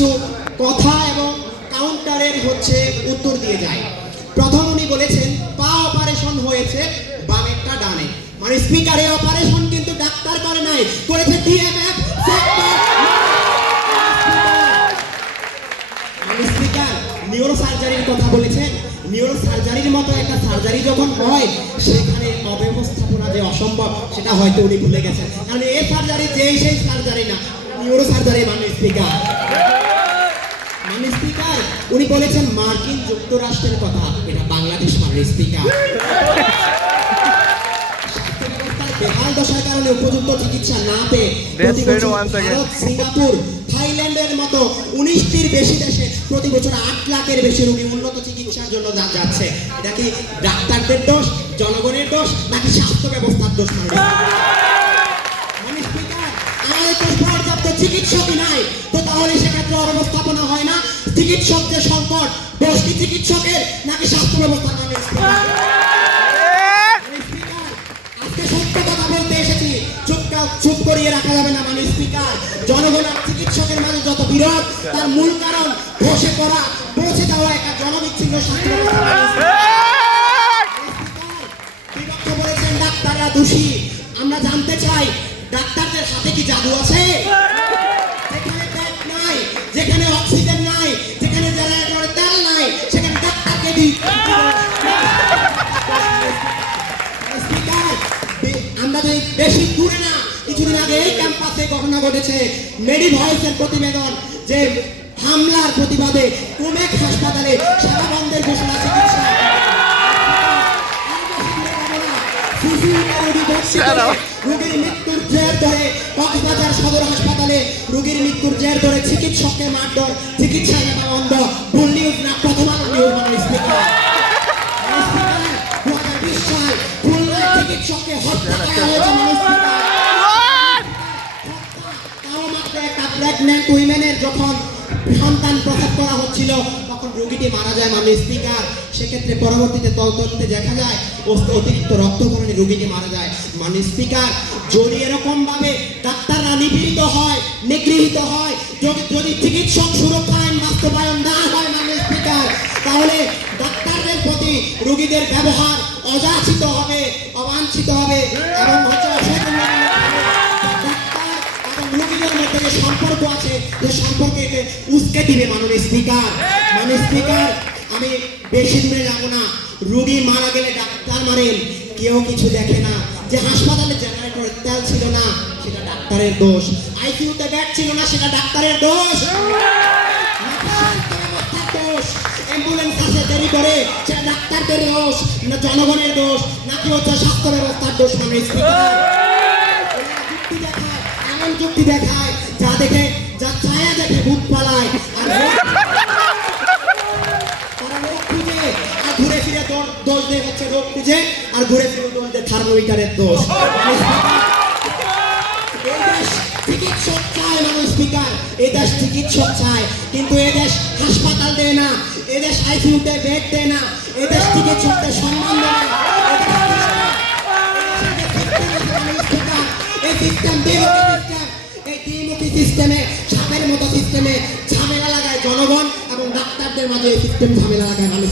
কিছু কথা এবং কাউন্টারের হচ্ছে উত্তর দিয়ে যায়। প্রথম উনি বলেছেন, পা অপারেশন হয়েছে বামেরটা ডানে। মানে স্পিকারে অপারেশন কিন্তু ডাক্তার করে নাই, করেছে স্পিকার নিউরো সার্জারির কথা বলেছেন। নিউরো সার্জারির মতো একটা সার্জারি যখন হয়, সেখানে অব্যবস্থাপনা যে অসম্ভব, সেটা হয়তো উনি ভুলে গেছেন। কারণ এই সার্জারি যেই, সেই সার্জারি না। নিউরো সার্জারি মানে স্পিকার উনি বলেছেন মার্কিন যুক্তরাষ্ট্রের কথা। এটা বাংলাদেশ মানে স্পিকার। বেহাল দশার কারণে উপযুক্ত চিকিৎসা না পেয়ে প্রতি বছর ভারত, সিঙ্গাপুর থাইল্যান্ডের মতো উনিশটির বেশি দেশে প্রতি বছর আট লাখের বেশি রোগী উন্নত চিকিৎসার জন্য যাচ্ছে। এটা কি ডাক্তারদের দোষ জনগণের দোষ নাকি স্বাস্থ্য ব্যবস্থার দোষ চিকিৎসকই নাই। তো তাহলে সেক্ষেত্রে না চিকিৎসক যে সংকট কি চিকিৎসকের নাকি স্বাস্থ্য ব্যবস্থা আজকে সত্য কথা বলতে এসেছি। করিয়ে রাখা যাবে না মানে স্পিকার জনগণ চিকিৎসকের যত বিরোধ, তার পৌঁছে একটা জনবিচ্ছিন্ন দোষী। আমরা জানতে চাই, ডাক্তারদের হাতে কি জাদু আছে? কিছুদিন আগে এই ক্যাম্পাসে ঘটনা ঘটেছে? মেডি ভয়েসের প্রতিবেদন যে হামলার প্রতিবাদে কুমেক হাসপাতালে সারা বন্ধের ঘোষণা চিকিৎসা। রোগীর মৃত্যুর জের ধরে কক্সবাজার সদর হাসপাতালে রোগীর মৃত্যুর জের ধরে চিকিৎসককে মারধর চিকিৎসা সেবা বন্ধ প্রেগনেন্ট উইমেনের যখন সন্তান প্রসব করা হচ্ছিল, তখন রোগীটি মারা যায়। মানে স্পিকার। সেক্ষেত্রে পরবর্তীতে তদন্তে দেখা যায় অতিরিক্ত রক্তকরণে রোগীটি মারা যায়। মানে স্পিকার, যদি এরকম ভাবে ডাক্তাররা নিপীড়িত হয়, নিগৃহীত হয়, যদি যদি চিকিৎসক সুরক্ষা আইন বাস্তবায়ন না হয় মানে স্পিকার, তাহলে ডাক্তারদের প্রতি রোগীদের ব্যবহার অযাচিত হবে, অবাঞ্ছিত হবে এবং যে সম্পর্ক আছে যে সম্পর্কে উস্কে দিবে মাননীয় স্পিকার। মাননীয় স্পিকার, আমি বেশি দূরে যাব না। রোগী মারা গেলে ডাক্তার মারেন কেউ কিছু দেখে না। যে হাসপাতালে জেনারেটরের তেল ছিল না, সেটা ডাক্তারের দোষ। আইসিইউতে বেড ছিল না, সেটা ডাক্তারের দোষ। জনগণের দোষ, নাকি হচ্ছে স্বাস্থ্য ব্যবস্থার দোষ মানে ভূত পালায় ঘুরে ফিরে দোষ- দেয় হচ্ছে আর ঘুরে ফিরে দোষ। চিকিৎসক চায়, মানুষ স্পিকার এই চিকিৎসক চায়, কিন্তু এই হাসপাতাল দেয় না, এই দেশ আইসিইউতে বেড দেয় না, এই দেশ চিকিৎসকদের সম্মান দেয় এই সিস্টেম সিস্টেমে সাপের মতো সিস্টেমে ঝামেলা লাগায় জনগণ এবং ডাক্তারদের মাঝে সিস্টেম ঝামেলা লাগায় মানুষ।